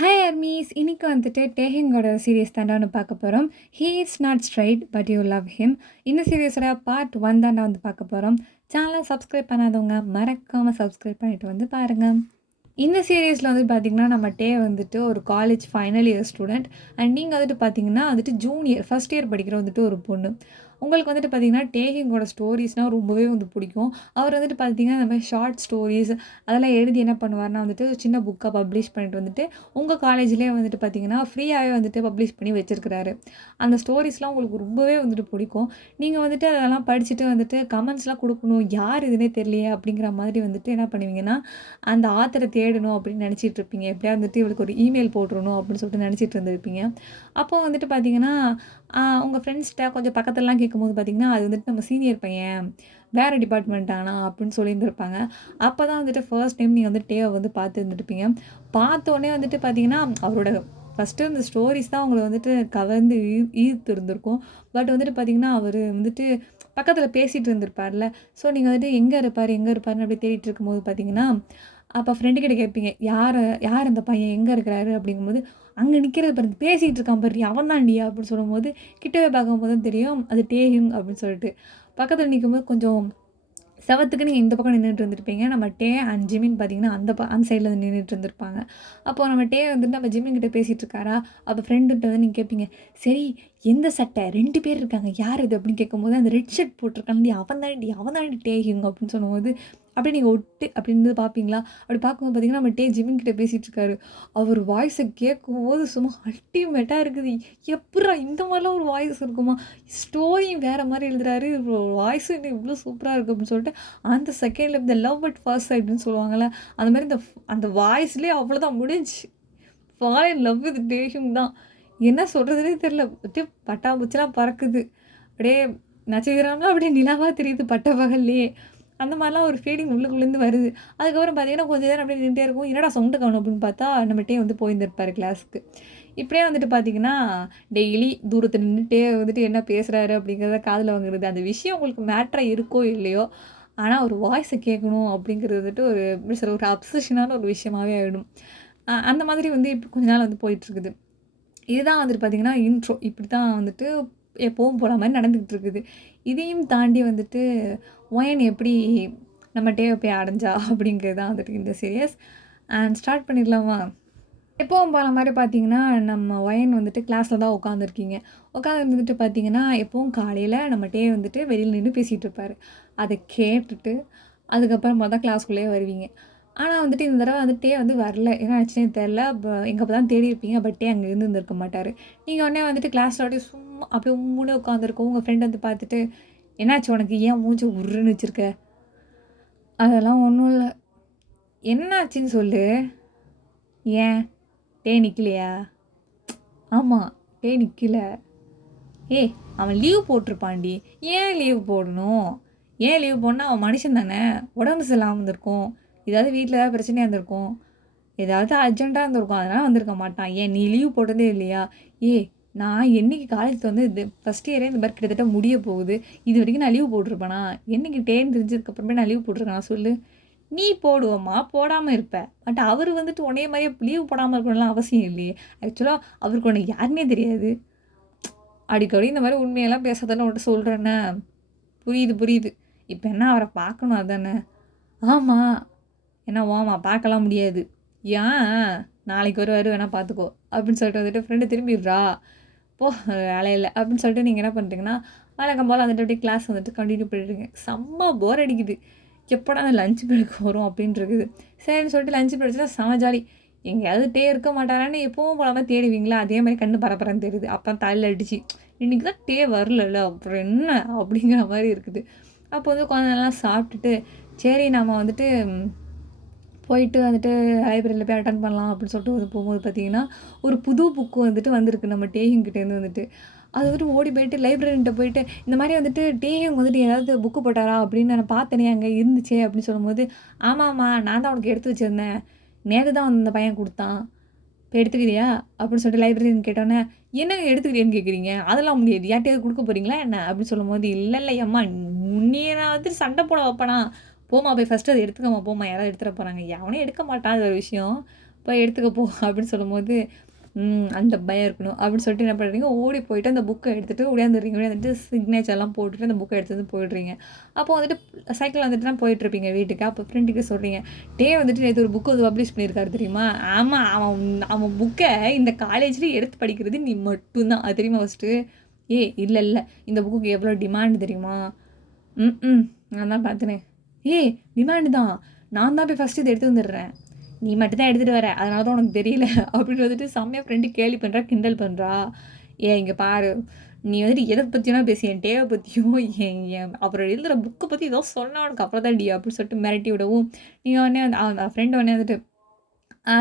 Hi அர்மீஸ், இன்னைக்கு வந்துட்டு டேஹிங்கோட serious தாண்டா வந்து பார்க்க போகிறோம். He is not straight but you love him. இந்த சீரியஸோட பார்ட் 1 தாண்டா வந்து பார்க்க போகிறோம். சேனலை சப்ஸ்கிரைப் பண்ணாதவங்க மறக்காமல் சப்ஸ்கிரைப் பண்ணிட்டு வந்து பாருங்கள். இந்த சீரியஸில் வந்து பார்த்திங்கன்னா நம்ம டே வந்துட்டு ஒரு college final year student. And நீங்கள் வந்துட்டு பார்த்தீங்கன்னா வந்துட்டு ஜூனியர் ஃபஸ்ட் இயர் படிக்கிற வந்துட்டு ஒரு பொண்ணு. உங்களுக்கு வந்துட்டு பார்த்தீங்கன்னா டேஹிங்கோட ஸ்டோரிஸ்னால் ரொம்பவே வந்து பிடிக்கும். அவர் வந்துட்டு பார்த்தீங்கன்னா இந்த மாதிரி ஷார்ட் ஸ்டோரிஸ் அதெல்லாம் எழுதி என்ன பண்ணுவார்னா வந்துட்டு சின்ன புக்காக பப்ளிஷ் பண்ணிட்டு வந்துட்டு உங்கள் காலேஜ்லேயே வந்துட்டு பார்த்தீங்கன்னா ஃப்ரீயாகவே வந்துட்டு பப்ளிஷ் பண்ணி வச்சுருக்கிறாரு. அந்த ஸ்டோரிஸ்லாம் உங்களுக்கு ரொம்பவே வந்துட்டு பிடிக்கும். நீங்கள் வந்துட்டு அதெல்லாம் படிச்சுட்டு வந்துட்டு கமெண்ட்ஸ்லாம் கொடுக்கணும், யார் இதுன்னே தெரியலையே அப்படிங்கிற மாதிரி வந்துட்டு என்ன பண்ணுவீங்கன்னா அந்த ஆத்தரை தேடணும் அப்படின்னு நினச்சிட்டு இருப்பீங்க. எப்படியா வந்துட்டு இவளுக்கு ஒரு இமெயில் போட்டுறணும் அப்படின்னு சொல்லிட்டு நினச்சிட்டு இருந்திருப்பீங்க. அப்போ வந்துட்டு பார்த்தீங்கன்னா உங்கள் ஃப்ரெண்ட்ஸ்கிட்ட கொஞ்சம் பக்கத்துலலாம் கேட்கும்போது பார்த்தீங்கன்னா அது வந்துட்டு நம்ம சீனியர் பையன் வேறு டிபார்ட்மெண்ட் ஆனா அப்படின்னு சொல்லியிருந்திருப்பாங்க. அப்போ தான் வந்துட்டு ஃபர்ஸ்ட் டைம் நீங்கள் வந்து டேவை வந்து பார்த்து இருந்துருப்பீங்க. பார்த்தோன்னே வந்துட்டு பார்த்தீங்கன்னா அவரோட ஃபஸ்ட்டு அந்த ஸ்டோரிஸ் தான் அவங்கள வந்துட்டு கவர்ந்து ஈர்த்து இருந்திருக்கும். பட் வந்துட்டு பார்த்தீங்கன்னா அவர் வந்துட்டு பக்கத்தில் பேசிகிட்டு இருந்திருப்பார்ல. ஸோ நீங்கள் வந்துட்டு எங்கே இருப்பாருன்னு அப்படி தேடிட்டு இருக்கும்போது பார்த்தீங்கன்னா அப்போ ஃப்ரெண்டுக்கிட்ட கேட்பீங்க, யார் அந்த பையன் எங்கே இருக்கிறாரு அப்படிங்கும்போது, அங்கே நிற்கிறது பாரு பேசிகிட்டு இருக்கான் பாரு அவன் தான்டியா அப்படின்னு சொல்லும்போது, கிட்டவே பார்க்கும்போது தான் தெரியும் அது டேஹிங் அப்படின்னு சொல்லிட்டு. பக்கத்தில் நிற்கும்போது கொஞ்சம் செவத்துக்கு நீங்கள் இந்த பக்கம் நின்றுட்டு இருந்திருப்பீங்க. நம்ம டே அண்ட் ஜிமின் பார்த்தீங்கன்னா அந்த சைடில் வந்து நின்றுட்டு இருந்திருப்பாங்க. அப்போது நம்ம டே வந்துட்டு நம்ம ஜிமின் கிட்ட பேசிகிட்டு இருக்காரா, அப்போ ஃப்ரெண்டுகிட்ட வந்து நீங்கள் கேட்பீங்க, சரி எந்த சட்டை 2 பேர் இருக்காங்க யார் இது அப்படின்னு கேட்கும்போது, அந்த ரெட் ஷர்ட் போட்டிருக்கான்டி அவன் தாண்டி டேஹிங் அப்படின்னு சொல்லும்போது அப்படியே நீங்கள் ஒட்டு அப்படின்னு பார்ப்பீங்களா? அப்படி பார்க்கும்போது பார்த்தீங்கன்னா நம்ம ஜிமின் கிட்ட பேசிகிட்டு இருக்காரு. அவர் வாய்ஸை கேட்கும்போது சும்மா அல்டிமேட்டாக இருக்குது. எப்புட்றா இந்த மாதிரிலாம் ஒரு வாய்ஸ் இருக்குமா? ஸ்டோரியும் வேறு மாதிரி எழுதுறாரு, வாய்ஸும் இன்னும் இவ்வளோ சூப்பராக இருக்குது அப்படின்னு சொல்லிட்டு அந்த செகண்டில் இந்த லவ் அட் ஃபர்ஸ்ட் சைட்னு சொல்லுவாங்கள்ல, அந்த மாதிரி அந்த வாய்ஸ்லேயே அவ்வளோதான் முடிஞ்சு. ஃபால் இன் லவ் வித் டேஹிம் தான். என்ன சொல்கிறதுனே தெரில. அப்படியே பட்டாம்பூச்சிலாம் பறக்குது. அப்படியே நட்சத்திரம்லாம் அப்படியே நிலாவாக தெரியுது பட்ட பகல்லையே. அந்த மாதிரிலாம் ஒரு ஃபீலிங் உள்ளுக்குள்ளேருந்து வருது. அதுக்கப்புறம் பார்த்தீங்கன்னா கொஞ்ச நேரம் அப்படியே நின்னுட்டே இருக்கும். என்னடா சவுண்டு காணோம் அப்படின்னு பார்த்தா நம்மட்டே வந்து போயிருந்திருப்பாரு கிளாஸுக்கு. இப்படியே வந்துட்டு பார்த்தீங்கன்னா டெய்லி தூரத்தில் நின்றுட்டே வந்துட்டு என்ன பேசுகிறாரு அப்படிங்கிறத காதில் வாங்குறது. அந்த விஷயம் உங்களுக்கு மேட்டரா இருக்கோ இல்லையோ, ஆனால் ஒரு வாய்ஸை கேட்கணும் அப்படிங்கிறது வந்துட்டு ஒரு எப்படி சொல்ல ஒரு அப்சஷனான ஒரு விஷயமாவே ஆகிடும். அந்த மாதிரி வந்து இப்போ கொஞ்ச நாள் வந்து போயிட்டுருக்குது. இதுதான் வந்துட்டு பார்த்திங்கன்னா இன்ட்ரோ. இப்படி தான் வந்துட்டு எப்பவும் போகிற மாதிரி நடந்துக்கிட்டு இருக்குது. இதையும் தாண்டி வந்துட்டு ஒயன் எப்படி நம்ம டேவை போய் அடைஞ்சா அப்படிங்கிறது தான் வந்துட்டு இந்த சீரியஸ். அண்ட் ஸ்டார்ட் பண்ணிடலாமா? எப்பவும் போகிற மாதிரி பார்த்தீங்கன்னா நம்ம ஒயன் வந்துட்டு கிளாஸில் தான் உட்காந்துருக்கீங்க. உட்காந்துருந்துட்டு பார்த்தீங்கன்னா எப்பவும் காலையில் நம்ம டே வந்துட்டு வெளியில் நின்று பேசிகிட்டு இருப்பார். அதை கேட்டுட்டு அதுக்கப்புறமா தான் கிளாஸ்க்குள்ளேயே வருவீங்க. ஆனால் வந்துட்டு இந்த தடவை வந்து டே வந்து வரல. என்ன ஆச்சுன்னே தெரில. எங்கே அப்போ தான் தேடி இருப்பீங்க. பட் டே அங்கே இருந்திருக்க மாட்டார். நீங்கள் உடனே வந்துட்டு கிளாஸில் அப்படியே சும்மா அப்படியே உம்முன்னு உட்காந்துருக்கோம். உங்கள் ஃப்ரெண்ட் வந்து பார்த்துட்டு, என்னாச்சு உனக்கு ஏன் மூஞ்சி உருன்னு வச்சுருக்க? அதெல்லாம் ஒன்றும் இல்லை. என்னாச்சுன்னு சொல்லு. ஏன் டே நிற்கலையா? ஆமாம் டே நிற்கல. ஏய் அவன் லீவ் போட்டிருப்பான்டி. ஏன் லீவ் போடணும்? ஏன் லீவ் போடணும்? அவன் மனுஷன் தானே, உடம்பு சரியில்லாமல் இருந்திருக்கும், ஏதாவது வீட்டில் ஏதாவது பிரச்சனையாக இருந்திருக்கும், ஏதாவது அர்ஜென்ட்டாக இருந்திருக்கும், அதனால் வந்திருக்க மாட்டான். ஏன் நீ லீவ் போட்டதே இல்லையா? ஏய் நான் என்றைக்கு காலேஜில் வந்து இது ஃபஸ்ட் இயரே இந்த மாதிரி கிட்டத்தட்ட முடிய போகுது, இது வரைக்கும் நான் லீவ் போட்டிருப்பேனா? என்றைக்கு டேன்னு தெரிஞ்சதுக்கப்புறமே நான் லீவ் போட்டிருக்கேனா சொல்லு? நீ போடுவோம்மா, போடாமல் இருப்ப. பட் அவர் வந்துட்டு உன்னைய மாதிரியே லீவ் போடாமல் இருக்கணும்லாம் அவசியம் இல்லையே. ஆக்சுவலாக அவருக்கு உன்னை யாருன்னே தெரியாது. அடிக்கடி இந்த மாதிரி உண்மையெல்லாம் பேசாதானே உன்ட்ட சொல்கிறேன்னே. புரியுது. இப்போ என்ன அவரை பார்க்கணும் அதானே? ஆமாம். என்ன ஓமா பார்க்கலாம் முடியாது. ஏன் நாளைக்கு வருவார் வேணால் பார்த்துக்கோ அப்படின்னு சொல்லிட்டு வந்துட்டு ஃப்ரெண்டு திரும்பிடுறா போ வேலை இல்லை அப்படின்னு சொல்லிட்டு நீங்கள் என்ன பண்ணுறீங்கன்னா வழக்கம் போல் வந்துட்டு அப்படியே கிளாஸ் வந்துட்டு கண்டினியூ பண்ணிடுங்க. செம்ம போர் அடிக்குது. எப்போடா அந்த லஞ்ச் பிரேக் வரும் அப்படின்னு இருக்குது. சரின்னு சொல்லிட்டு லஞ்ச் பிரேக்னா செம ஜாலி. எங்கேயாவது டே இருக்க மாட்டாரான்னு எப்பவும் போலாமல் தேடுவீங்களா, அதே மாதிரி கண்ணு பரபரன்னு தெரியுது. அப்போ தலையில் அடிச்சு இன்றைக்கி தான் டே வரல அப்புறம் என்ன அப்படிங்கிற மாதிரி இருக்குது. அப்போ வந்து கொஞ்சம் நல்லா சாப்பிட்டுட்டு சரி நம்ம வந்துட்டு போயிட்டு வந்துட்டு லைப்ரரியில் போய் அட்டன் பண்ணலாம் அப்படின்னு சொல்லிட்டு வந்து போகும்போது பார்த்தீங்கன்னா ஒரு புது புக்கு வந்துட்டு வந்திருக்கு நம்ம டேஹிங்கிட்டேருந்து வந்துட்டு. அது வந்துட்டு ஓடி போயிட்டு லைப்ரரின்ட்ட போயிட்டு இந்த மாதிரி வந்துட்டு டேஹிங் வந்துட்டு ஏதாவது புக்கு போட்டாரா அப்படின்னு நான் பார்த்தேனே அங்கே இருந்துச்சே அப்படின்னு சொல்லும்போது, ஆமாம்மா நான் தான் உனக்கு எடுத்து வச்சுருந்தேன், நேற்று தான் வந்து அந்த பையன் கொடுத்தான், இப்போ எடுத்துக்கிறியா அப்படின்னு சொல்லிட்டு லைப்ரரின்னு கேட்டோன்னே, என்னங்க எடுத்துக்கிறியான்னு கேட்குறீங்க, அதெல்லாம் முடியாது, யார்ட்டையாவது கொடுக்க போகிறீங்களா என்ன அப்படின்னு சொல்லும்போது, இல்லை அம்மா உன்னைய நான் வந்துட்டு சண்டை போட வைப்பேனா, போம்மா போய் ஃபஸ்ட்டு அதை எடுத்துக்கம்மா போம்மா, யாராவது எடுத்துகிட்டு போகிறாங்க, எவனே எடுக்க மாட்டான் அது ஒரு விஷயம். போய் எடுத்துக்க போ அப்படின்னு சொல்லும்போது அந்த பயம் இருக்கணும் அப்படின்னு சொல்லிட்டு என்ன பண்ணுறீங்க, ஓடி போயிட்டு அந்த புக்கை எடுத்துகிட்டு ஓடியாந்துட்டு சிக்னேச்சர்லாம் போட்டுட்டு அந்த புக்கை எடுத்துகிட்டு போயிடுறீங்க. அப்போ வந்துட்டு சைக்கிள் வந்துட்டு தான் போயிட்டுருப்பீங்க வீட்டுக்கு. அப்போ ஃப்ரெண்டுக்கு சொல்கிறீங்க, வந்துட்டு நேற்று ஒரு புக்கு வந்து பப்ளிஷ் பண்ணியிருக்காரு தெரியுமா? ஆமாம், அவன் அவன் புக்கை இந்த காலேஜில் எடுத்து படிக்கிறது நீ மட்டும்தான், அது தெரியுமா ஃபஸ்ட்டு? இல்லை இல்லை, இந்த புக்குக்கு எவ்வளோ டிமாண்ட் தெரியுமா? நான் தான் பார்த்தேனே. டிமாண்டு தான், நான் தான் போய் ஃபஸ்ட்டு இதை எடுத்து வந்துடுறேன், நீ மட்டும் தான் எடுத்துகிட்டு வர, அதனால தான் உனக்கு தெரியல அப்படின்னு வந்துட்டு செம்மையாக ஃப்ரெண்டு கேலி பண்ணுறா, கிண்டல் பண்ணுறா. இங்கே பாரு, நீ வந்துட்டு எதை பற்றினா பேசி, என் டேவை பற்றியும் என் அப்புறம் எழுதுகிற புக்கை பற்றி ஏதோ சொன்னால் உனக்கு அப்புறம் தான் அப்படின்னு சொல்லிட்டு மிரட்டி விடவும், நீங்கள் உடனே அந்த ஃப்ரெண்டு உடனே வந்துட்டு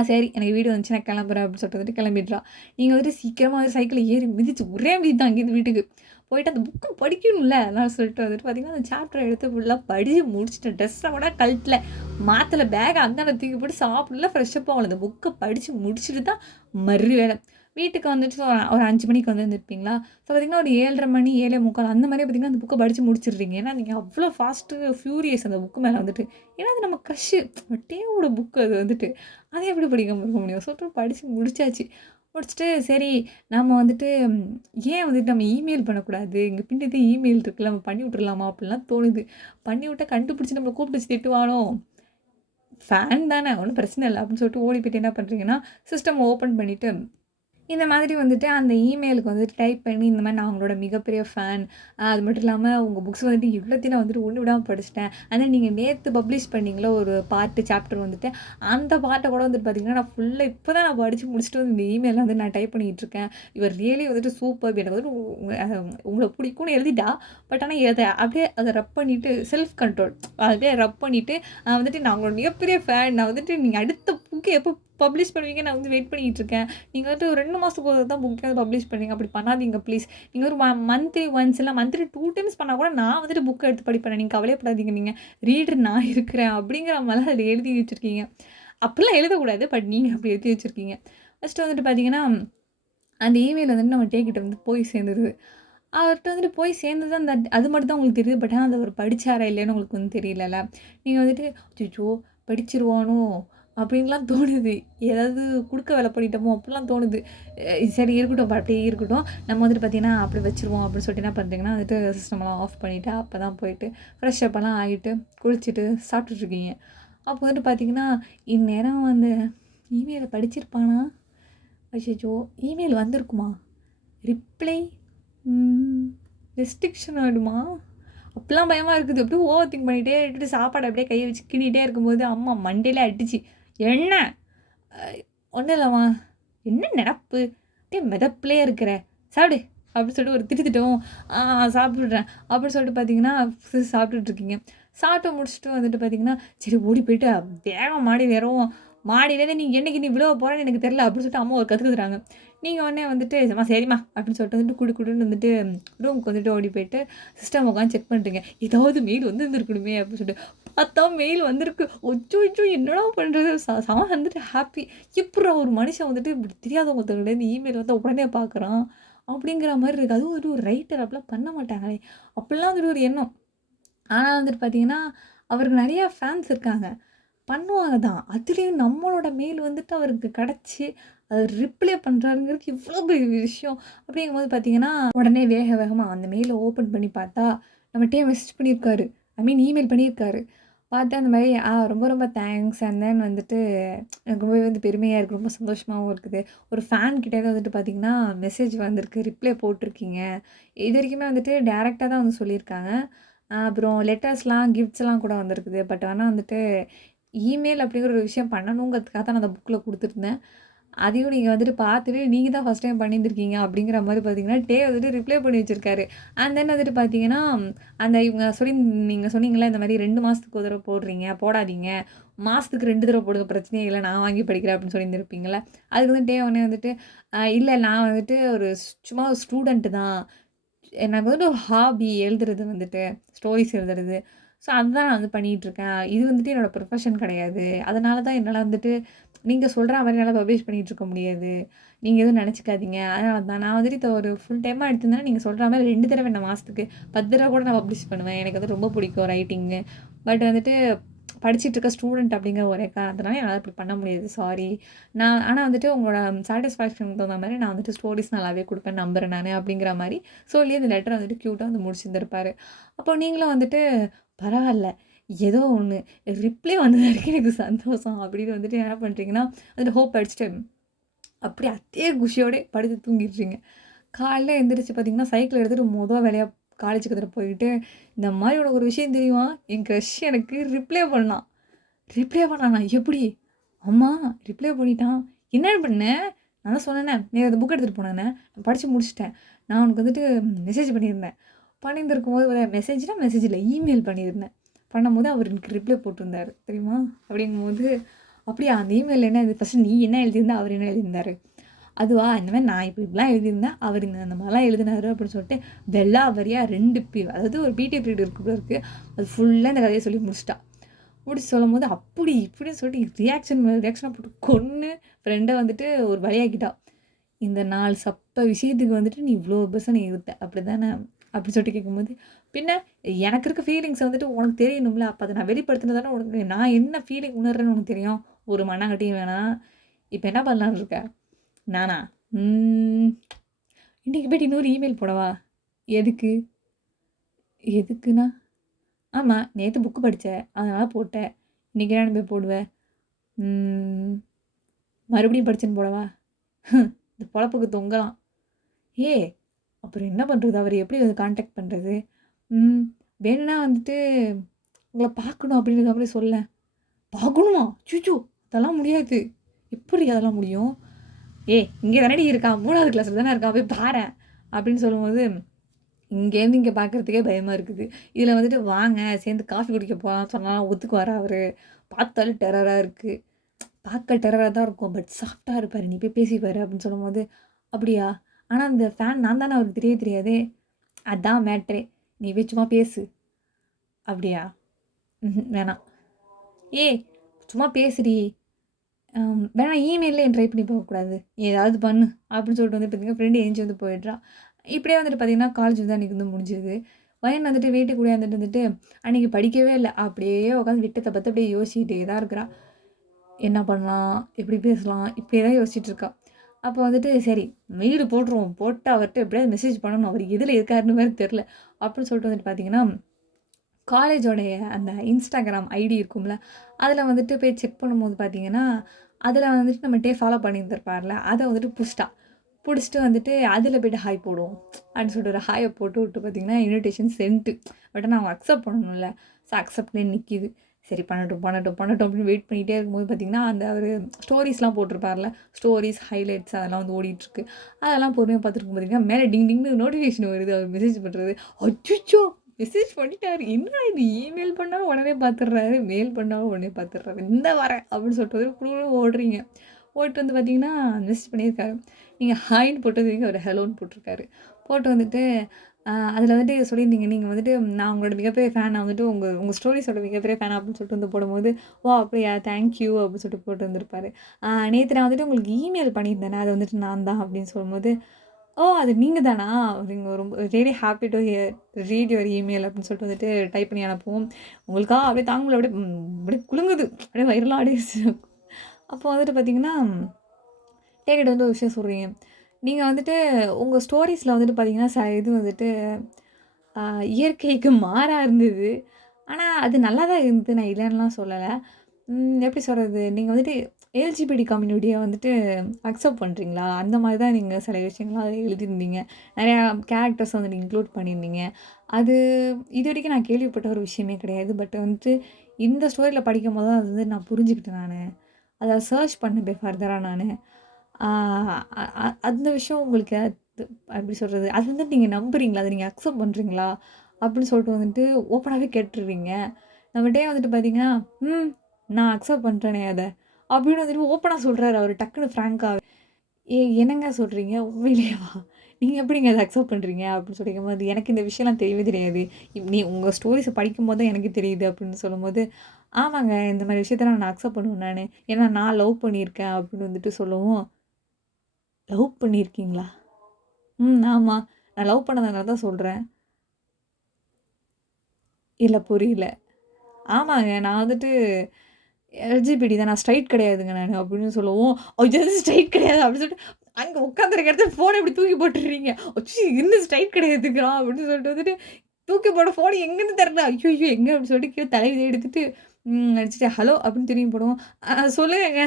சரி எனக்கு வீடு வந்துச்சு நான் கிளம்புறேன் அப்படின்னு சொல்லிட்டு வந்துட்டு கிளம்பிடுறா. நீங்கள் வந்துட்டு சீக்கிரமாக வந்து சைக்கிளில் ஏறி மிதிச்சு ஒரே மிதி தான் அங்கேருந்து வீட்டுக்கு போயிட்டு அந்த புக்கு படிக்கணும்ல நான் சொல்லிட்டு வந்துட்டு பார்த்தீங்கன்னா அந்த சாப்டரை எடுத்து ஃபுல்லாக படித்து முடிச்சுட்டு ட்ரெஸ்ஸை கூட கழட்டில் மாற்றலை, பேக்கை அந்தாண்ட தூக்கி போட்டு சாப்பிடல, ஃப்ரெஷ்ஷப்பாக அவளை அந்த புக்கை படித்து முடிச்சுட்டு தான் மறு வேலை வீட்டுக்கு வந்துட்டு ஒரு 5 மணிக்கு வந்து இருந்திருப்பீங்களா? ஸோ பார்த்திங்கன்னா ஒரு 7:30 மணி 7:45 அந்த மாதிரி பார்த்திங்கன்னா அந்த புக்கை படித்து முடிச்சிடுறீங்க. ஏன்னா நீங்கள் அவ்வளோ ஃபாஸ்ட்டு ஃப்யூரியஸ் அந்த புக்கு மேலே வந்துட்டு. ஏன்னா அது நம்ம க்ரஷ்ஷு டேவோட புக்கு அது வந்துட்டு. அதை எப்படி படிக்காமல் இருக்க முடியும்? சொல்லிட்டு படித்து முடிச்சாச்சு. முடிச்சுட்டு சரி நம்ம வந்துட்டு ஏன் வந்துட்டு நம்ம இமெயில் பண்ணக்கூடாது, இங்கே பின்னாடி இமெயில் இருக்குல்ல, நம்ம பண்ணி விட்டுருலாமா அப்படிலாம் தோணுது. பண்ணி விட்டால் கண்டுபிடிச்சி நம்மளை கூப்பிட்டு வச்சு திட்டுவானோ, ஃபேன் தானே ஒன்றும் பிரச்சனை இல்லை அப்படின்னு சொல்லிட்டு ஓடி போய்ட்டு என்ன பண்ணுறீங்கன்னா சிஸ்டம் ஓப்பன் பண்ணிவிட்டு இந்த மாதிரி வந்துட்டு அந்த இமெயிலுக்கு வந்துட்டு டைப் பண்ணி இந்த மாதிரி நான் உங்களோட மிகப்பெரிய ஃபேன், அது மட்டும் இல்லாமல் உங்கள் புக்ஸ் வந்துட்டு இவ்வளோத்தையும் நான் வந்துட்டு ஒன்று விடாமல் படிச்சிட்டேன், ஆனால் நீங்கள் நேற்று பப்ளிஷ் பண்ணிங்களோ ஒரு சாப்டர் வந்துட்டு அந்த பார்ட்டை கூட வந்துட்டு பார்த்திங்கன்னா நான் ஃபுல்லாக இப்போ தான் நான் படித்து முடிச்சுட்டு வந்து இந்த இமெயிலில் வந்து நான் டைப் பண்ணிகிட்டு இருக்கேன், இவர் ரியலி வந்துட்டு சூப்பர், எனக்கு வந்துட்டு உங்களை பிடிக்கும்னு எழுதிட்டா. பட் ஆனால் அப்படியே அதை ரப் பண்ணிவிட்டு செல்ஃப் கண்ட்ரோல் அப்படியே ரப் பண்ணிவிட்டு வந்துட்டு நான் உங்களோட மிகப்பெரிய ஃபேன், நான் வந்துட்டு நீங்கள் அடுத்த புக்கு எப்போ பப்ளிஷ் பண்ணுவீங்க, நான் வந்து வெயிட் பண்ணிகிட்டு இருக்கேன், நீங்கள் வந்துட்டு ஒரு 2 மாதத்துக்கு ஒரு தான் புக்கை வந்து பப்ளிஷ் பண்ணுவீங்க, அப்படி பண்ணாதீங்க ப்ளீஸ், நீங்கள் ஒரு மந்த்லி ஒன்ஸ் இல்லை மந்த்லி 2 டைம்ஸ் பண்ணால் கூட நான் வந்துட்டு புக்கை எடுத்து படிப்பேன், நீங்கள் கவலைப்படாதீங்க, நீங்கள் ரீடர் நான் இருக்கிறேன் அப்படிங்கிற மாதிரிலாம் அதில் எழுதி வச்சுருக்கீங்க. அப்படிலாம் எழுதக்கூடாது, பட் நீங்கள் அப்படி எழுதி வச்சுருக்கீங்க. ஃபஸ்ட்டு வந்துட்டு பார்த்தீங்கன்னா அந்த இமெயில் வந்துட்டு நம்ம டேக்கிட்ட வந்து போய் சேர்ந்துருது. அவர்கிட்ட வந்துட்டு போய் சேர்ந்தது அந்த அது மட்டும் தான் உங்களுக்கு தெரியுது. பட் ஆனால் அதை அவர் படித்தாரா இல்லைன்னு உங்களுக்கு வந்து தெரியலல்ல. நீங்கள் வந்துட்டு அச்சச்சோ படிச்சிருவானோ அப்படின்லாம் தோணுது, ஏதாவது குடுக்க வேலை பண்ணிட்டோமோ அப்படிலாம் தோணுது. சரி இருக்கட்டும், அப்படியே இருக்கட்டும், நம்ம வந்துட்டு பார்த்திங்கன்னா அப்படி வச்சுருவோம் அப்படின்னு சொல்லிட்டு என்ன பண்ணுறீங்கன்னா வந்துட்டு சிஸ்டம்லாம் ஆஃப் பண்ணிவிட்டு அப்போ தான் போயிட்டு ஃப்ரெஷ் அப்பெல்லாம் ஆகிட்டு குளிச்சுட்டு சாப்பிட்டுட்ருக்கீங்க. அப்போ வந்துட்டு பார்த்திங்கன்னா இந்நேரம் வந்து இமெயிலை படிச்சிருப்பானா? அச்சச்சோ இமெயில் வந்திருக்குமா? ரிப்ளை ரெஸ்ட்ரிக்ஷன் ஆகிடுமா? அப்போலாம் பயமாக இருக்குது. அப்படியே ஓவர் திங்க் பண்ணிகிட்டே எடுத்துகிட்டு சாப்பாடு அப்படியே கையை வச்சு கிண்டிகிட்டே இருக்கும்போது அம்மா மண்டையிலே அடிச்சு, என்ன ஒன்றும் இல்லைம்மா, என்ன நினப்பு அப்படியே மிதப்புலே இருக்கிற, சாப்பிடு அப்படின்னு சொல்லிட்டு ஒரு திட்டவும் சாப்பிட்றேன் அப்படின்னு சொல்லிட்டு பார்த்தீங்கன்னா சாப்பிட்டுட்ருக்கீங்க. சாப்பிட்டு முடிச்சுட்டு வந்துட்டு பார்த்தீங்கன்னா சரி ஓடி போயிட்டு வேகம் மாடி வேறவும் மாடியிலேருந்து நீ என்னைக்கு நீ விழுவ போகிறேன்னு எனக்கு தெரில அப்படின்னு சொல்லிட்டு அம்மா ஒரு கற்றுக்குறாங்க. நீங்கள் உடனே வந்துட்டு சரிம்மா அப்படின்னு சொல்லிட்டு வந்துட்டு குடுன்னு வந்துட்டு ரூமுக்கு வந்துட்டு ஓடி போயிட்டு சிஸ்டம் உட்காந்து செக் பண்ணிட்டுங்க, ஏதாவது மெயில் வந்து இருந்திருக்கணுமே அப்படின்னு சொல்லிட்டு பார்த்தா மெயில் வந்திருக்கு. ஒச்சோ என்னடா பண்ணுறது, செம வந்துட்டு ஹாப்பி. எப்படா ஒரு மனுஷன் வந்துட்டு இப்படி தெரியாதவங்கள்கிட்ட இமெயில் வந்து உடனே பார்க்குறான் அப்படிங்கிற மாதிரி இருக்குது. அதுவும் வந்துட்டு ஒரு ரைட்டர் அப்படிலாம் பண்ண மாட்டாங்களே அப்படிலாம் வந்துட்டு ஒரு எண்ணம். ஆனால் வந்துட்டு பார்த்தீங்கன்னா அவருக்கு நிறையா ஃபேன்ஸ் இருக்காங்க, பண்ணுவாங்க தான். அதுலேயும் நம்மளோட மெயில் வந்துட்டு அவருக்கு கிடச்சி அது ரிப்ளை பண்ணுறாருங்கிறது எவ்வளோ பெரிய விஷயம். அப்படிங்கும்போது பார்த்தீங்கன்னா உடனே வேகமாக அந்த மெயிலை ஓப்பன் பண்ணி பார்த்தா நம்மகிட்டே மெசேஜ் பண்ணியிருக்காரு, ஐ மீன் இமெயில் பண்ணியிருக்காரு. பார்த்தா அந்த மாதிரி ரொம்ப ரொம்ப தேங்க்ஸ், அண்ட் தென் வந்துட்டு எனக்கு ரொம்பவே வந்து பெருமையாக இருக்குது, ரொம்ப சந்தோஷமாகவும் இருக்குது. ஒரு ஃபேன் கிட்டே வந்துட்டு பார்த்திங்கன்னா மெசேஜ் வந்திருக்கு, ரிப்ளை போட்டிருக்கீங்க. இது வரைக்குமே வந்துட்டு டேரெக்டாக தான் வந்து சொல்லியிருக்காங்க. அப்புறம் லெட்டர்ஸ்லாம் கிஃப்ட்ஸ்லாம் கூட வந்திருக்குது. பட் ஆனால் வந்துட்டு இமெயில் அப்படிங்கிற ஒரு விஷயம் பண்ணணுங்கிறதுக்காக தான் நான் அந்த புக்கில் கொடுத்துருந்தேன். அதையும் நீங்கள் வந்துட்டு பார்த்துட்டு நீங்கள் தான் ஃபஸ்ட் டைம் பண்ணியிருந்திருக்கீங்க அப்படிங்கிற மாதிரி பார்த்தீங்கன்னா வந்துட்டு ரிப்ளை பண்ணி வச்சுருக்காரு. அண்ட் தென் வந்துட்டு பார்த்தீங்கன்னா அந்த இவங்க நீங்கள் சொன்னீங்களே இந்த மாதிரி 2 மாதத்துக்கு ஒரு தடவை போடுறீங்க, போடாதீங்க, மாதத்துக்கு 2 தடவை போடுங்க பிரச்சனையே இல்லை, நான் வாங்கி படிக்கிறேன் அப்படின்னு சொல்லியிருந்திருப்பீங்களே. அதுக்கு வந்து உடனே வந்துட்டு இல்லை நான் வந்துட்டு சும்மா ஒரு ஸ்டூடெண்ட்டு தான், எனக்கு வந்துட்டு ஒரு ஹாபி எழுதுறது வந்துட்டு ஸ்டோரிஸ் எழுதுறது, ஸோ அதுதான் நான் வந்து பண்ணிகிட்ருக்கேன், இது வந்துட்டு என்னோடய ப்ரொஃபஷன் கிடையாது, அதனால தான் என்னால் வந்துட்டு நீங்கள் சொல்கிற மாதிரி என்னால் பப்ளிஷ் பண்ணிகிட்ருக்க முடியாது, நீங்கள் எதுவும் நினச்சிக்காதீங்க, அதனால தான் நான் வந்துட்டு இதை ஒரு ஃபுல் டைமாக எடுத்திருந்தேன்னா நீங்கள் சொல்கிற மாதிரி 2 தடவை என்ன மாதத்துக்கு 10 தடவை கூட நான் பப்ளிஷ் பண்ணுவேன், எனக்கு வந்து ரொம்ப பிடிக்கும் ரைட்டிங்கு. பட் வந்துட்டு படிச்சுட்டு இருக்க ஸ்டூடெண்ட் அப்படிங்கிற ஒரே காரணத்தினால என்னால் இப்படி பண்ண முடியாது, சாரி. நான் ஆனால் வந்துட்டு உங்களோட சாட்டிஸ்ஃபேக்ஷனுக்கு தகுந்த மாதிரி நான் வந்துட்டு ஸ்டோரிஸ் நல்லாவே கொடுப்பேன் நம்புறேன் நான் அப்படிங்கிற மாதிரி சொல்லி அந்த லெட்டரை வந்துட்டு க்யூட்டாக வந்து முடிச்சிருந்துருப்பாரு. அப்போ நீங்களும் வந்துட்டு பரவாயில்ல, ஏதோ ஒன்று ரிப்ளை வந்தது வரைக்கும் எனக்கு சந்தோஷம் அப்படின்னு வந்துட்டு என்ன பண்ணுறீங்கன்னா வந்துட்டு ஹோப் அடிச்சுட்டு அப்படியே அதே குஷியோடே படுத்து தூங்கிடுறீங்க. காலைல எழுந்திரிச்சு பார்த்தீங்கன்னா சைக்கிள் எடுத்துகிட்டு மொதல் வேலையாக காலேஜுக்கு எடுத்துகிட்டு போயிட்டு, இந்த மாதிரி உனக்கு ஒரு விஷயம் தெரியுமா, என் க்ரஷ் எனக்கு ரிப்ளை பண்ணானா எப்படி, அம்மா ரிப்ளை பண்ணிட்டான், என்ன பண்ணேன், நான் தான் சொன்னேனே நீ அந்த புக் எடுத்துகிட்டு போனேனே, நான் படித்து முடிச்சிட்டேன், நான் உனக்கு வந்துட்டு மெசேஜ் பண்ணியிருந்திருக்கும் போது மெசேஜ் இல்லை இமெயில் பண்ணியிருந்தேன். பண்ணும்போது அவர் எனக்கு ரிப்ளை போட்டிருந்தார் தெரியுமா. அப்படிங்கும்போது அப்படியா அந்த இமெயில் என்ன இது, ஃபஸ்ட்டு நீ என்ன எழுதியிருந்தா அவர் என்ன எழுதியிருந்தார், அதுவா இந்த மாதிரி நான் இப்படிலாம் எழுதியிருந்தேன் அவர் இந்த மாதிரிலாம் எழுதினாரு அப்படின்னு சொல்லிட்டு வெள்ளா வரியாக 2 அதாவது ஒரு பிடி பீரியட் இருக்குது அது ஃபுல்லாக இந்த கதையை சொல்லி முடிச்சு சொல்லும் போது அப்படி இப்படின்னு சொல்லிட்டு ரியாக்ஷனாக போட்டு கொன்று ஃப்ரெண்டை வந்துட்டு ஒரு வழியாக்கிட்டா. இந்த 4 சப்ப விஷயத்துக்கு வந்துட்டு நீ இவ்வளோ நீ இருத்த அப்படி தானே அப்படி சொல்லிட்டு கேட்கும்போது, பின்ன எனக்கு இருக்க ஃபீலிங்ஸை வந்துட்டு உனக்கு தெரியணும்ல, அப்போ அதை நான் வெளிப்படுத்தினதானே உனக்கு நான் என்ன ஃபீலிங் உணர்றேன்னு உனக்கு தெரியும், ஒரு மண்ணாங்கட்டியும் வேணாம். இப்போ என்ன பண்ணலான்னு இருக்க, நானா இன்றைக்கி போய்ட்டு இன்னொரு இமெயில் போடவா, எதுக்குண்ணா, ஆமாம் நேற்று புக்கு படித்தேன் அதனால் போட்டேன், இன்றைக்கி என்ன போய் போடுவேன், மறுபடியும் படிச்சேன்னு போடவா, இந்த பொழப்புக்கு தொங்கலாம். அப்புறம் என்ன பண்ணுறது, அவர் எப்படி வந்து கான்டாக்ட் பண்ணுறது, வேணும்னா வந்துட்டு உங்களை பார்க்கணும் அப்படின்ற மாதிரி சொல்ல, பார்க்கணுமா சுச்சு அதெல்லாம் முடியாது, எப்படி அதெல்லாம் முடியும், இங்கே தானே இருக்கான் 3வது கிளாஸில் தானே இருக்கான் போய் பாரு அப்படின்னு சொல்லும்போது, இங்கேருந்து இங்கே பார்க்குறதுக்கே பயமாக இருக்குது, இதில் வந்துட்டு வாங்க சேர்ந்து காஃபி குடிக்க போகலாம் சொன்னாலும் ஒத்துக்குவாரா அவர், பார்த்தாலும் டெரராக இருக்குது, பார்க்க டெரராக தான் இருக்கும் பட் சாஃப்டாக இருப்பார், நீ போய் பேசிப்பார் அப்படின்னு சொல்லும்போது, அப்படியா ஆனால் அந்த ஃபேன் நான் தானே அவருக்கு தெரியாதே, அதான் மேட்ரே, நீ போய் சும்மா பேசு, அப்படியா வேணாம், சும்மா பேசுடி, வேணாம் இமெயிலில் ட்ரை பண்ணி போகக்கூடாது ஏதாவது பண்ணு அப்படின்னு சொல்லிட்டு வந்து பார்த்திங்கன்னா ஃப்ரெண்டு ஏஞ்சி வந்து போயிடுறா. இப்படியே வந்துட்டு பார்த்திங்கன்னா காலேஜ் வந்து அன்றைக்கி வந்து முடிஞ்சுது. பையன் வந்துட்டு வீட்டுக்கு கூட வந்துட்டு அன்றைக்கி படிக்கவே இல்லை, அப்படியே உட்காந்து விட்டத்தை பார்த்து அப்படியே யோசிச்சுட்டே தான் இருக்கிறா, என்ன பண்ணலாம் எப்படி பேசலாம் இப்படியே தான் யோசிச்சுட்டு இருக்கா. அப்போ வந்துட்டு சரி மெயில் போட்டு அவர்கிட்ட எப்படியாவது மெசேஜ் பண்ணணும், அவர் எதில் இருக்காருன்னு மாதிரி தெரில அப்படின்னு சொல்லிட்டு வந்துட்டு பார்த்திங்கன்னா காலேஜோடைய அந்த இன்ஸ்டாகிராம் ஐடி இருக்கும்ல அதில் வந்துட்டு போய் செக் பண்ணும்போது பார்த்திங்கன்னா அதில் வந்துட்டு நம்ம ஃபாலோ பண்ணியிருந்திருப்பார்ல அதை வந்துட்டு பிடிச்சிட்டு வந்துட்டு அதில் போய்ட்டு ஹாய் போடுவோம் அப்படின்னு சொல்லிட்டு ஒரு ஹாயை போட்டு விட்டு பார்த்திங்கன்னா இன்விடேஷன் சென்ட்டு, பட் நான் அக்செப்ட் பண்ணணும்ல, ஸோ அக்செப்ட்னே நிற்கிது. சரி பண்ணட்டும் அப்படின்னு வெயிட் பண்ணிகிட்டே இருக்கும்போது பார்த்திங்கன்னா அந்த அவர் ஸ்டோரிஸ்லாம் போட்டிருப்பார்ல, ஸ்டோரிஸ் ஹைலைட்ஸ் அதெல்லாம் வந்து ஓடிட்டுருக்கு, அதெல்லாம் பொறுமையாக பார்த்துருக்கும் பார்த்திங்கன்னா மேலே டிங்னு நோட்டிஃபிகேஷன் வருது, அவர் மெசேஜ் பண்ணுறது, அச்சோ மெசேஜ் பண்ணிட்டாரு, என்ன இது இமெயில் பண்ணாலும் உடனே பார்த்துடுறாரு, மெயில் பண்ணாலும் உடனே பார்த்துடுறாரு, இந்த வரேன் அப்படின்னு சொல்லிட்டு வந்து குழு ஓடுறீங்க. போயிட்டு வந்து பார்த்திங்கன்னா மெசேஜ் பண்ணியிருக்காரு, நீங்கள் ஹாய்ன்னு போட்டதுக்கு அவர் ஹெலோன்னு போட்டிருக்காரு. போட்டு வந்துட்டு அதில் வந்துட்டு சொல்லியிருந்தீங்க நீங்கள் வந்துட்டு நான் உங்களோட மிகப்பெரிய ஃபேனை வந்துட்டு உங்கள் ஸ்டோரிஸோட மிகப்பெரிய ஃபேன் அப்படின்னு சொல்லிட்டு வந்து போடும்போது, ஓ அப்படியா தேங்க்யூ அப்படின்னு சொல்லிட்டு போட்டு வந்திருப்பாரு. நேற்று நான் வந்துட்டு உங்களுக்கு இமெயில் பண்ணியிருந்தேனே அது வந்துட்டு நான் தான் அப்படின்னு சொல்லும்போது, ஓ அது நீங்கள் தானா, நீங்கள் ரொம்ப really happy to read your email அப்படின்னு சொல்லிட்டு வந்துட்டு டைப் பண்ணி அனுப்புவோம். உங்களுக்கா அப்படியே தாங்க முடியல, அப்படியே குலுங்குது, அப்படியே வயிறெல்லாம் ஆடிடுச்சு. அப்போ வந்துட்டு பார்த்தீங்கன்னா டேக்கிட்ட வந்து ஒரு விஷயம் சொல்கிறீங்க, நீங்கள் வந்துட்டு உங்கள் ஸ்டோரிஸில் வந்துட்டு பார்த்தீங்கன்னா இது வந்துட்டு இயற்கைக்கு மாறாக இருந்தது, ஆனால் அது நல்லா தான் இருந்தது, நான் இல்லைன்னுலாம் சொல்லலை. எப்படி சொல்கிறது, நீங்கள் வந்துட்டு எல்ஜிபிடி கம்யூனிட்டியை வந்துட்டு அக்செப்ட் பண்ணுறீங்களா, அந்த மாதிரி தான் நீங்கள் சில விஷயங்கள்லாம் எழுதியிருந்தீங்க, நிறையா கேரக்டர்ஸ் வந்துட்டு இன்க்ளூட் பண்ணியிருந்தீங்க. அது இது வரைக்கும் நான் கேள்விப்பட்ட ஒரு விஷயமே கிடையாது. பட் வந்துட்டு இந்த ஸ்டோரியில் படிக்கும் போது தான் அது வந்து நான் புரிஞ்சுக்கிட்டேன். நான் அதை சர்ச் பண்ணேன் ஃபர்தராக நான். அந்த விஷயம் உங்களுக்கு எப்படி சொல்கிறது, அது வந்துட்டு நீங்கள் நம்புறீங்களா, அதை நீங்கள் அக்செப்ட் பண்ணுறீங்களா அப்படின்னு சொல்லிட்டு வந்துட்டு ஓப்பனாகவே கேட்டுருவீங்க. நம்மகிட்டே வந்துட்டு பார்த்தீங்கன்னா நான் அக்செப்ட் பண்ணுறேனே அதை அப்படின்னு வந்துட்டு ஓப்பனாக சொல்கிறாரு அவர் டக்குன்னு ஃப்ராங்காக. என்னங்க சொல்கிறீங்க உண்மையிலேயேவா, நீங்கள் எப்படிங்க அதை அக்செப்ட் பண்ணுறீங்க அப்படின்னு சொல்லிக்கும்போது, எனக்கு இந்த விஷயம்லாம் தெரியவே தெரியாது, நீ உங்கள் ஸ்டோரிஸை படிக்கும்போது தான் எனக்கு தெரியுது அப்படின்னு சொல்லும்போது, ஆமாங்க இந்த மாதிரி விஷயத்தெல்லாம் நான் அக்செப்ட் பண்ணுவேன் நான், ஏன்னா நான் லவ் பண்ணியிருக்கேன் அப்படின்னு வந்துட்டு சொல்லுவோம். லவ் பண்ணியிருக்கீங்களா, ஆமாம் நான் லவ் பண்ணதுனால தான் சொல்கிறேன். இல்லை புரியல, ஆமாங்க. நான் வந்துட்டு எல்ஜிபிடி தான். நான் ஸ்ட்ரெய்ட் கிடையாதுங்க நானு அப்படின்னு சொல்லவும், ஐயோ! ஸ்ட்ரெய்ட் கிடையாது அப்படின்னு சொல்லிட்டு, அங்க உட்காந்துருக்க இடத்துல ஃபோன இப்படி தூக்கி போட்டுடுறீங்க. அச்சோ! இன்னும் ஸ்ட்ரெய்ட் கிடையாதுங்கிறான் அப்படின்னு சொல்லிட்டு வந்துட்டு, தூக்கி போட்ட ஃபோன் எங்கன்னு தெரியல. ஐய்யய்யோ! எங்க அப்படின்னு சொல்லிட்டு கீழ தலையில எடுத்துட்டு, அடிச்சுட்டு ஹலோ அப்படின்னு திரும்பி போடுவோம். சொல்லுங்கங்க.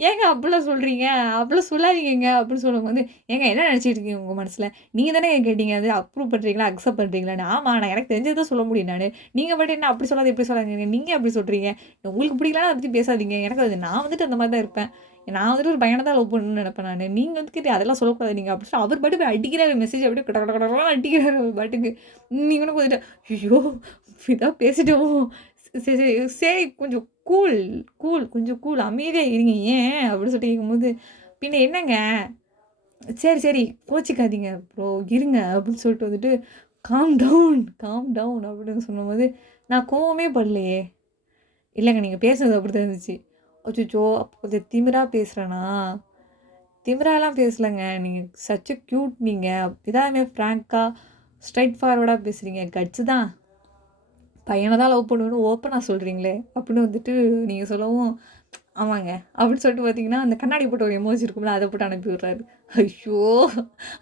ஏங்க அப்படிலாம் சொல்றீங்க? அப்படிலாம் சொல்லாதீங்கங்க அப்படின்னு சொல்லும்போது, ஏங்க என்ன நினைச்சிட்டு இருக்கீங்க உங்க மனசுல? நீங்க தானே கேட்டீங்க அது அப்ரூவ் பண்றீங்களா? அக்செப்ட் பண்றீங்களான்னு. ஆமா நான் எனக்கு தெரிஞ்சத தான் சொல்ல முடியும் நானு. நீங்க பாட்டுக்கு என்ன அப்படி சொல்லாத, இப்படி சொல்லாதீங்க. நீங்க அப்படி சொல்றீங்க. உங்களுக்கு பிடிக்கலனா அத பத்தி பேசாதீங்க. எனக்கு அது நான் வந்துட்டு அந்த மாரி தான் இருப்பேன். நான் வந்துட்டு ஒரு பையன தான் லவ் பண்ணணும்னு நெனைப்பேன் நானு. நீங்க வந்துட்டு அதெல்லாம் சொல்லக்கூடாது நீங்க அப்படி சொல்லி அவர் பாட்டுக்கு அடிக்கிறாரு மெசேஜ் அப்படியே கட கட கடன்னு அடிக்கிறாரு அவர் பாட்டுக்கு. நீங்களும் கொஞ்சம் ஐயோ! இதா பேசிட்டோமோ! சரி, சரி, சரி கொஞ்சம் கூல் கூல் கொஞ்சம் கூல் அமைதியா இருங்க. ஏன்? அப்படின்னு சொல்லிட்டு கேட்கும்போது, பின்ன என்னங்க? சரி, சரி கோச்சிக்காதீங்க ப்ரோ இருங்க அப்படின்னு சொல்லிட்டு வந்துட்டு, காம் டவுன் அப்படின்னு சொன்னபோது, நான் கோவமே படலையே. இல்லங்க நீங்க பேசுனது அப்படிதான் இருந்துச்சு. அச்சச்சோ! அப்ப கொஞ்சம் திமிரா பேசுறேனா? திமிராலாம் பேசலங்க. நீங்க சச் எ கியூட் நீங்க. இதாமே ஃப்ராங்க்கா, ஸ்ட்ரெய்ட் ஃபார்வர்டா பேசுறீங்க. கட்ஸ் தான். பையன தான் லவ் பண்ணுவேன்னு ஓப்பனா சொல்றீங்களே! அப்படின்னு வந்துட்டு நீங்க சொல்லவும், ஆமாங்க. அப்படின்னு சொல்லிட்டு பார்த்தீங்கன்னா, அந்த கண்ணாடி போட்ட ஒரு எமோஜி இருக்கும்ல, அத போட்டு அனுப்பி விடுறாரு. ஐயோ!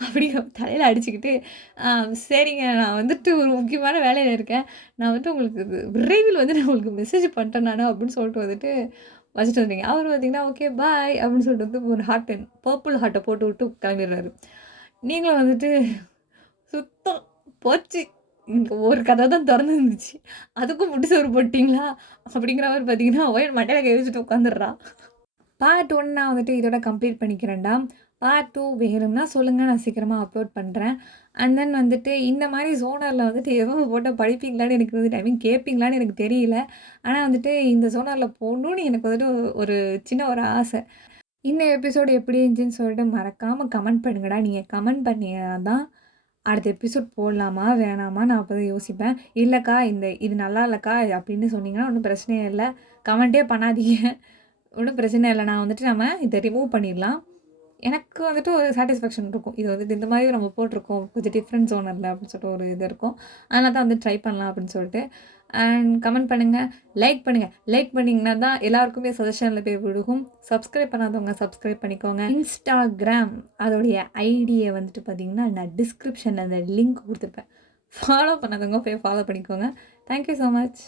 அப்படி தலையில அடிச்சுக்கிட்டு, "ஆ சரிங்க. நான் வந்துட்டு ஒரு முக்கியமான வேலையில இருக்கேன். நான் வந்துட்டு உங்களுக்கு விரைவில் வந்து நான் உங்களுக்கு மெசேஜ் பண்றேன் நானு" அப்படின்னு சொல்லிட்டு வந்துட்டு வச்சுட்டு வந்தீங்க. அவரு பார்த்தீங்கன்னா, "ஓகே பாய்" அப்படின்னு சொல்லிட்டு வந்து ஒரு ஹார்ட் பர்பிள் ஹார்ட்ட போட்டு விட்டு கிளம்பிடுறாரு. நீங்களும் வந்துட்டு சுத்தம் போச்சு. இந்த ஒரு கதவு தான் தொறந்து இருந்துச்சு. அதுக்கும் முட்டு சோறு போட்டீங்களா? அப்படிங்கிற மாரி பார்த்தீங்கன்னா, ஒயர் மண்டையில கை வச்சுட்டு உட்காந்துடுறா. பார்ட் 1 நான் வந்துட்டு இதோட கம்ப்ளீட் பண்ணிக்கிறேன்டா. பார்ட் 2 வேணும்னா சொல்லுங்க. நான் சீக்கிரமா அப்லோட் பண்றேன். அண்ட் தென் வந்துட்டு இந்த மாரி ஜோனர்ல வந்துட்டு எதுவும் போட்டா படிப்பீங்களான்னு எனக்கு வந்துட்டு ஐ மீன் கேட்பீங்களான்னு எனக்கு தெரியல. ஆனா வந்துட்டு இந்த ஜோனர்ல போடணும்னு எனக்கு வந்துட்டு ஒரு சின்ன ஒரு ஆசை. இந்த எபிசோடு எப்படி இருந்துச்சுன்னு சொல்லிட்டு மறக்காம கமெண்ட் பண்ணுங்கடா. நீங்க கமெண்ட் பண்ணீங்கன்னா தான் அடுத்த எபிசோட் போடலாமா? வேணாமா? நான் அப்பதான் யோசிப்பேன். இல்லக்கா இது நல்லா இல்லக்கா அப்படின்னு சொன்னீங்கன்னா ஒண்ணும் பிரச்சனையே இல்ல. கமெண்ட்டே பண்ணாதீங்க. ஒண்ணும் பிரச்சனை இல்ல. நான் வந்துட்டு நம்ம இத ரிமூவ் பண்ணிடலாம். எனக்கு வந்துட்டு ஒரு சாட்டிஸ்ஃபேக்ஷன் இருக்கும். இது வந்துட்டு இந்த மாரி நம்ம போட்டிருக்கோம். கொஞ்சம் டிஃப்ரெண்ட் ஜோனர்ல அப்படின்னு சொல்லிட்டு ஒரு இது இருக்கும். அதனால தான் வந்து ட்ரை பண்ணலாம் அப்படின்னு சொல்லிட்டு. அண்ட் கமெண்ட் பண்ணுங்க, லைக் பண்ணுங்க. லைக் பண்ணீங்கன்னா தான் எல்லாருக்குமே சஜஷன்ல போய் விழுகும். சப்ஸ்கிரைப் பண்ணாதவங்க சப்ஸ்கிரைப் பண்ணிக்கோங்க. இன்ஸ்டாகிராம் அதோடைய ஐடிய வந்துட்டு பார்த்தீங்கன்னா, நான் டிஸ்கிரிப்ஷன்ல அந்த லிங்க் குடுத்துருப்பேன். ஃபாலோ பண்ணாதவங்க போய் ஃபாலோ பண்ணிக்கோங்க. Thank you so much.